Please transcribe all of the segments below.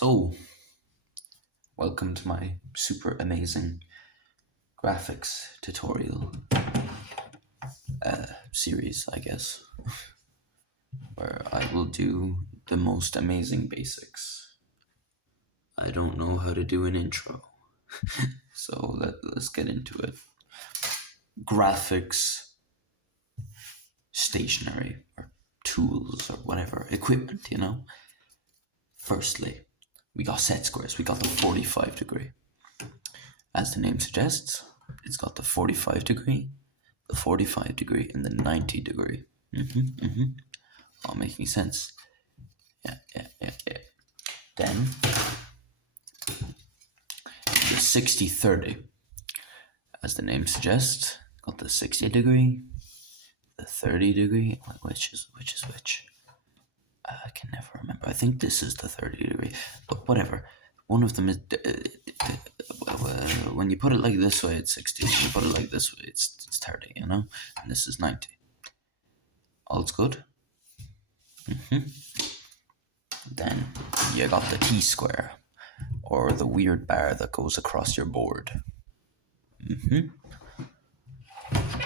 So, welcome to my super amazing graphics tutorial series, I guess, where I will do the most amazing basics. I don't know how to do an intro, so let's get into it. Graphics, stationery, or tools, or whatever, equipment, Firstly, we got set squares. We got the 45 degree. As the name suggests, it's got the 45 degree, the 45 degree, and the 90 degree. All making sense. Yeah. Then, the 60-30. As the name suggests, got the 60 degree, the 30 degree. Which is which? I can never remember. I think this is the 30 degree, but whatever. One of them is, when you put it like this way, it's 60. When you put it like this way, it's 30, And this is 90. All's good? Then you got the T-square, or the weird bar that goes across your board.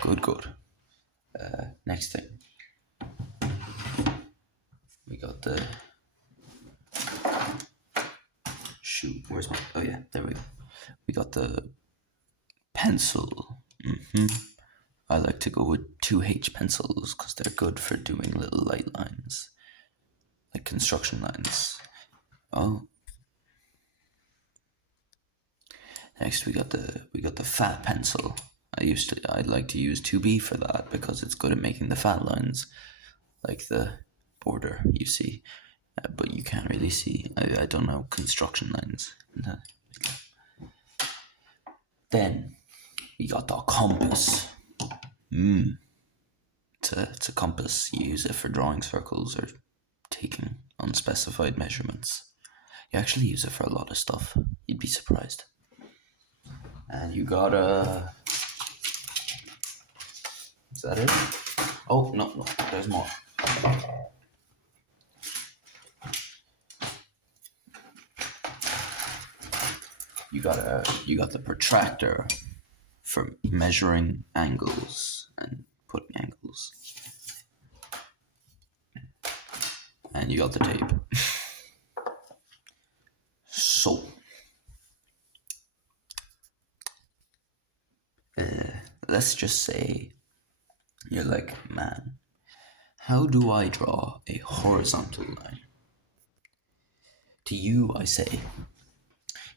Good. Next thing. We got the... Shoot, where's my... Oh yeah, there we go. We got the pencil. I like to go with 2H pencils because they're good for doing little light lines, like construction lines. Oh. Next we got the fat pencil. I'd like to use 2B for that because it's good at making the fat lines, like the border you see, but you can't really see. I don't know construction lines. Then we got the compass. It's a compass. You use it for drawing circles or taking unspecified measurements. You actually use it for a lot of stuff. You'd be surprised. And you got a... Is that it? Oh, no, there's more. You got the protractor for measuring angles and putting angles. And you got the tape. So, let's just say you're like, man, how do I draw a horizontal line? To you, I say,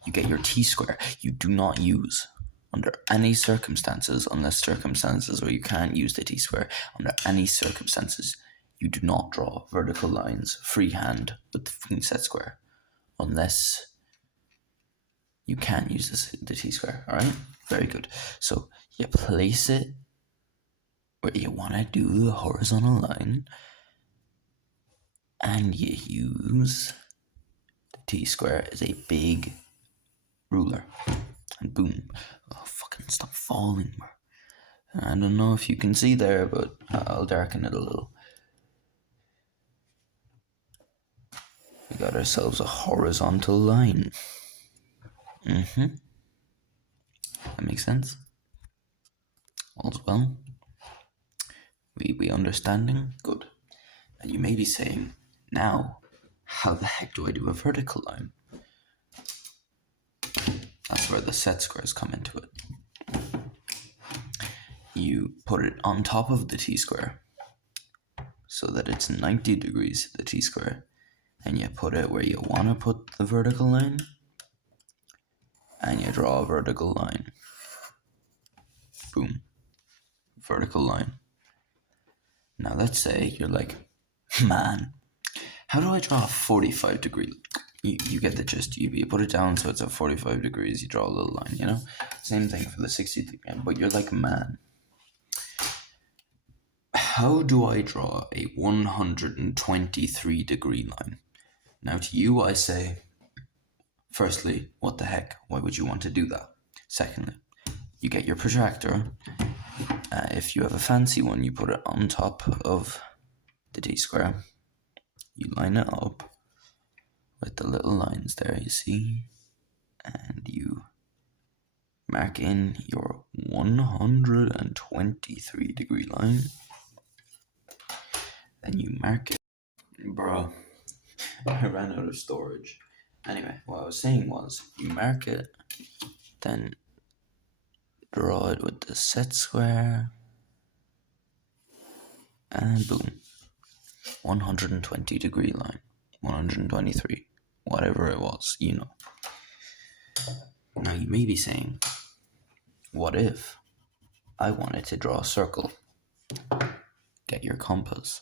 you get your T-square. You do not use, under any circumstances, unless circumstances where you can't use the T-square, under any circumstances, you do not draw vertical lines freehand with the fucking set square, unless you can use the T-square, alright? Very good. So you place it where you want to do the horizontal line, and you use the T-square as a big ruler, and boom. Oh, fucking stop falling, bro. I don't know if you can see there, but I'll darken it a little. We got ourselves a horizontal line. That makes sense. All's well. We understanding? Good. And you may be saying, now, how the heck do I do a vertical line? That's where the set squares come into it. You put it on top of the T-square so that it's 90 degrees, the T-square, and you put it where you want to put the vertical line, and you draw a vertical line. Boom. Vertical line. Now let's say you're like, man, how do I draw a 45 degree? You get the gist. You put it down so it's at 45 degrees, you draw a little line, Same thing for the 60 degree, but you're like, man, how do I draw a 123 degree line? Now to you I say, firstly, what the heck? Why would you want to do that? Secondly, you get your protractor. If you have a fancy one, you put it on top of the T-square. You line it up. with the little lines there, you see, and you mark in your 123-degree line. Then you mark it. Bro, I ran out of storage. Anyway, what I was saying was, you mark it, then draw it with the set square, and boom. 120-degree line. 123. Whatever it was, you know. Now you may be saying, what if I wanted to draw a circle? Get your compass.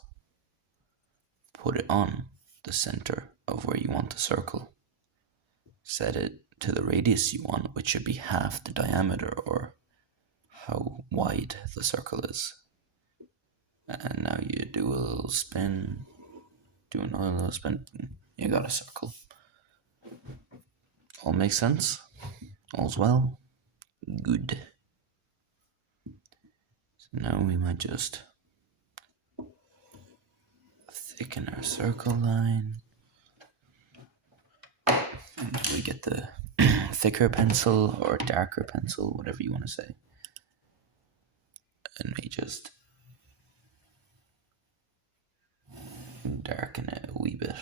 Put it on the center of where you want the circle. Set it to the radius you want, which should be half the diameter or how wide the circle is. And now you do a little spin, do another little spin, you got a circle. All makes sense? All's well? Good. So now we might just thicken our circle line. And we get the thicker pencil or darker pencil, whatever you want to say. And we just darken it a wee bit.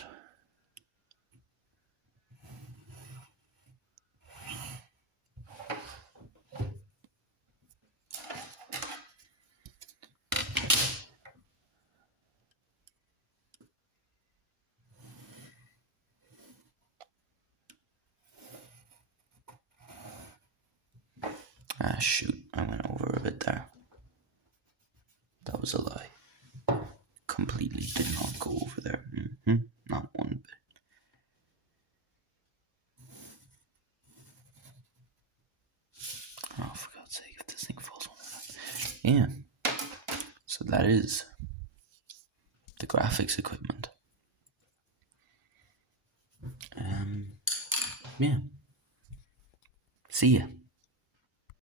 Ah, shoot, I went over a bit there. That was a lie. Completely did not go over there. Not one bit. Oh, for God's sake, if this thing falls on that. Yeah. So that is the graphics equipment. Yeah. See ya.